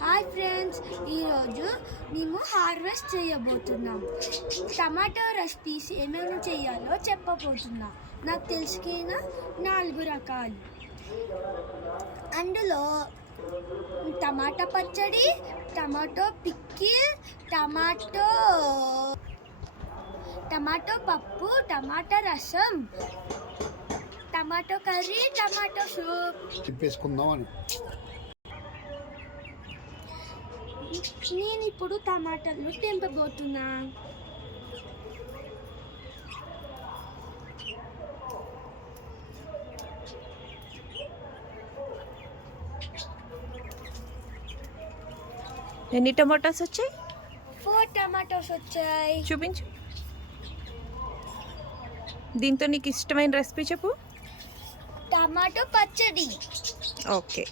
Hi friends, ఈరోజు మేము harvest చేయబోతున్నాం. టమాటో రెసిపీస్ ఏమేమి చేయాలో చెప్పబోతున్నా. నాకు తెలిసిన 4 రకాలు. అందులో టమాటా పచ్చడి, టమాటో పిక్కిల్, టమాటో పప్పు, టమాటా రసం, టమాటో కర్రీ, టమాటో సూప్. తిప్పేసుకుందామని నేను ఇప్పుడు టమాటాలు తెంపబోతున్నా. ఎన్ని టమాటాస్ వచ్చాయి? 4 టమాటోస్ వచ్చాయి. చూపించు. దీంతో నీకు ఇష్టమైన రెసిపీ చెప్పు. టమాటో పచ్చడి. ఓకే.